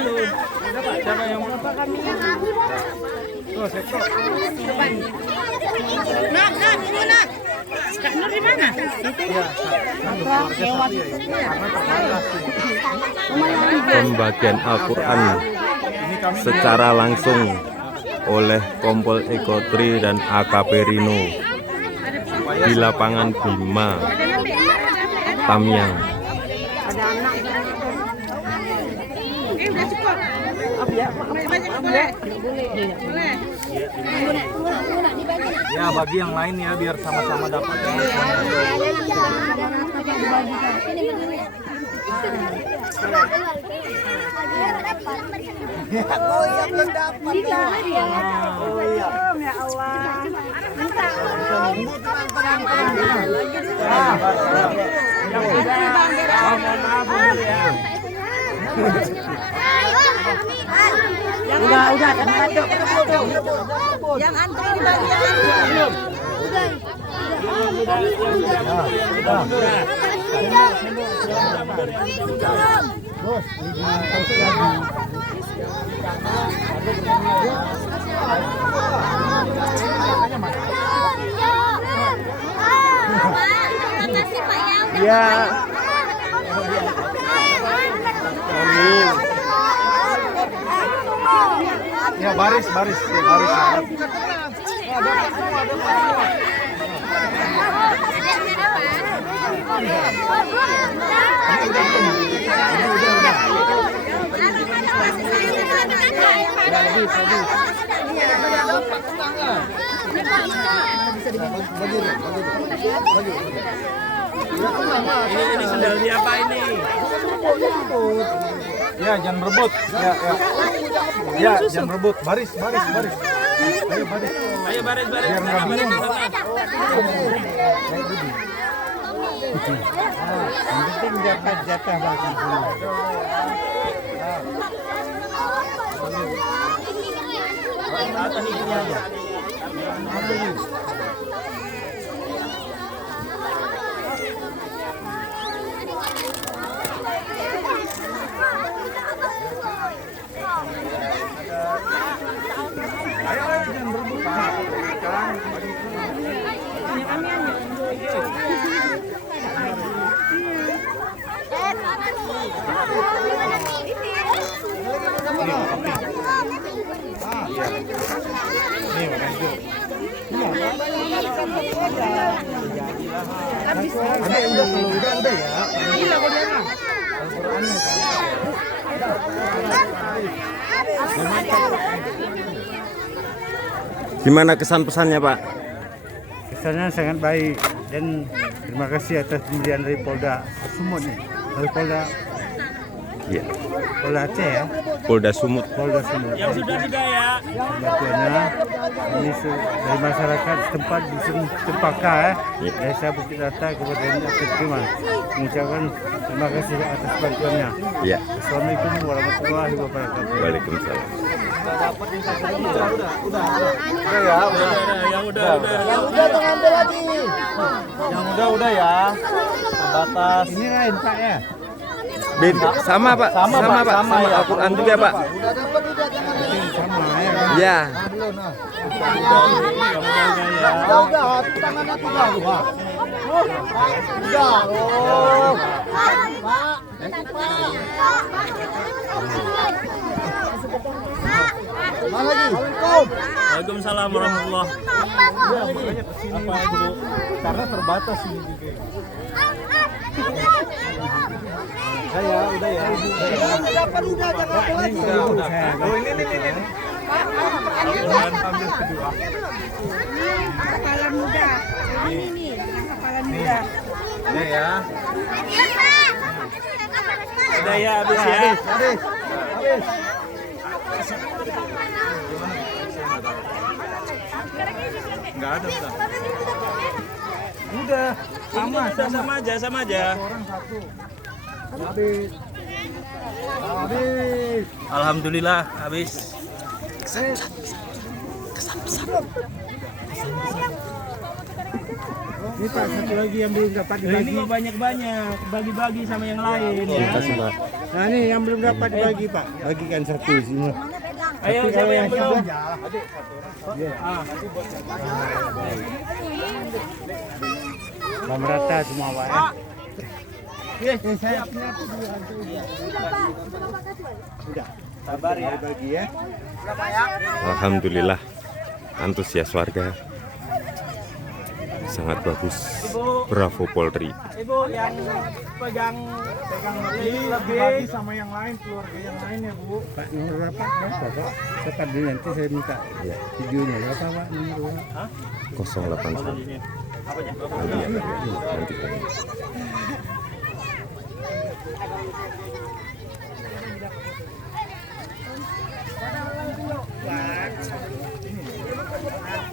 Siapa yang mau? Nak, tunggu nak. Kak Nur di mana? Pembagian Al-Quran secara langsung oleh Kompol Eko Tri dan AKP Rino di lapangan Bima Tamiang. Ya, bagi yang lain ya biar sama-sama dapat. Oh ya belum dapat. Ya Allah. Udah satu. Yang antri di bagian Bos, ya. Amin. Ya baris. Ini sendal siapa ini? Ya, jangan berebut. Ya, jangan berebut. Baris. Ayo baris. Biar nggak bingung. Yang penting jatah bagi dulu. Atas ini aja. Udah ya. Gila kok dia mah. Gimana kesan pesannya, Pak? Kesannya sangat baik dan terima kasih atas pemberian dari Polda Sumut nih. Dari Polda. Iya. Polda Aceh ya. Polda Sumut. Yang sudah ya. Bantuannya ini dari masyarakat tempat di Cempaka ya. Desa Bukit Rata Kabupaten Aceh Timur. Mengucapkan terima kasih atas bantuannya. Iya. Assalamualaikum warahmatullahi wabarakatuh. Waalaikumsalam. Yang udah tuh ngambil lagi. Yang udah ya. Terbatas. Ini lain Pak ya. Beda. Sama Pak. Sama Al-Quran juga Pak. Udah dapat Sama ya. Ya. Udah, tangan aku udah. Oh. Mana lagi? Waalaikumsalam warahmatullahi wabarakatuh. Apa dulu? Karena terbatas ini. Udah ya. Dapat udah lagi. Udah. Oh ini. Ambil kedua. kepala muda. Ini nih, kepala muda. Udah ya. Udah ya, habis ya. Habis. Enggak ada udah. Udah, sama aja. Orang satu. Habis. Alhamdulillah habis. Ini Pak satu lagi yang belum dapat dibagi. Ini kok banyak-banyak, bagi-bagi sama yang lain ya. Terima kasih Pak. Nah ini yang belum dapat dibagi Pak, bagikan satu semua. Ayo, Tapi siapa kalau yang belum? Merata semua Pak ya. Saya sudah. Sabar ya. Bagi ya. Alhamdulillah antusias warga sangat bagus. Bravo Polri. Ibu yang pegang lebih sama yang lain, keluarga yang lain ya Bu. Pak nomor berapa? Pak. Cepat dulu nanti saya minta videonya. Berapa Pak nomor berapa? 081. Nanti.